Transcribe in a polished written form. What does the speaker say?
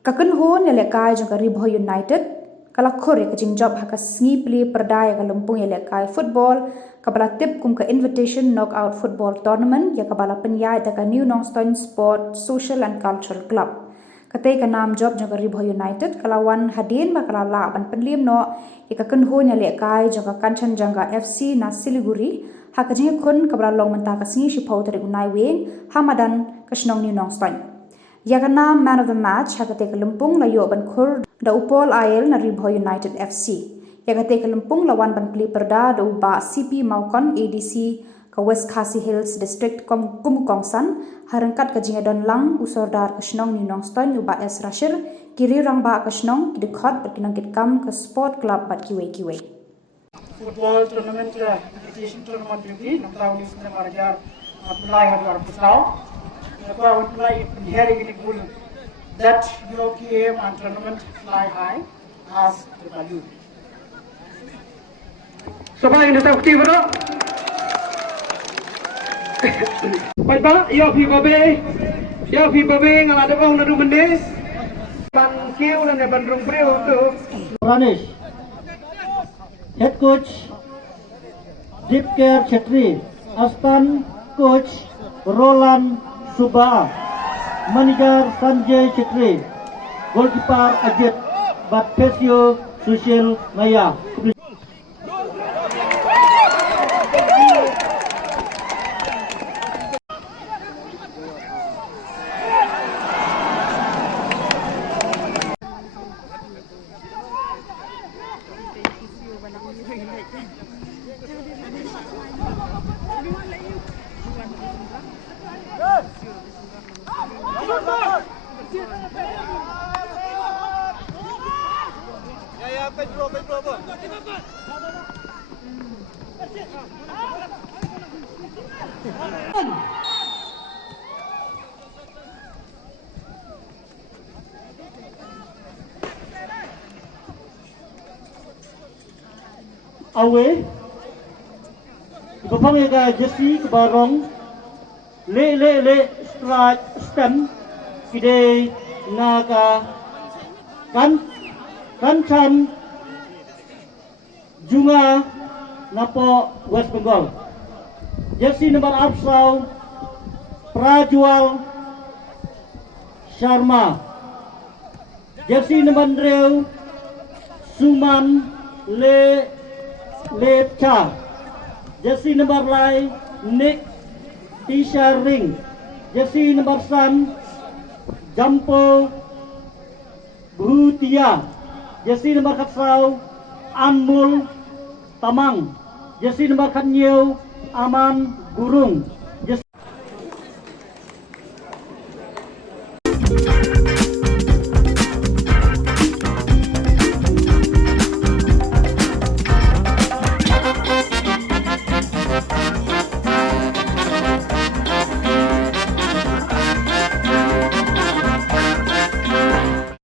Kakun ho nelekai jangka Ribhoi United kalakhor ya kajing job haka sngi pli perdaya ka lumpung nelekai football kabala tip kum ka invitation knockout football tournament ya kabala penyai ta ka New Nongstoin Sport Social and Cultural Club. Katai ka nam job jangka Ribhoi United kalawan hadin ba kala la ban Pynliem no ya kakun ho nelekai jangka Kanchanjunga FC na Siliguri haka jing khun kabala long menta ka sngi shipau tarik unai weng hamadan ka Shillong New Nongstoin. Yakana man of the match hakate kalumpung la yo ban khur da upol ail na Ribhoi United FC. Yakate kalumpung la wan ban pli perda da uba CP Maukon ADC ka West Khasi Hills District Kumukongsan harangkat ka jingadon lang usordar ka Shillong New Nongstoin uba S Rashir kiri rang ba ka Shillong kidikhat berkinang kitkam ka sport club bat kiwe. Football tournament invitation tournament yuki nam tahun ini sudah marajar mulai hari pusau. Aku akan mulai inheri ini gul that your game and tournament fly high as the balloon. Sebab ini tak aktif bro. Baik pak, yo pi babe ngalada bang nadu mendes. Ban kiu dan ban rung priu tu. Ranesh, head coach, Deep Care Chetri, assistant coach Roland Subha, manager Sanjay Chetri, goalkeeper Ajit Batpesio Sushil Maya. Away, bapang ega Jesse kebarong le strike stem kide naga Kanchanjunga napo West Bengal. Jesse nomor Absau Prajual Sharma. Jesse nomor Drew Suman Lepcha. Jersey number Lai Nick Tisha Ring. Jersey number San Jampo Bhutia. Jersey number Katsau Anmul Tamang. Jersey number Kanyeu Aman Gurung.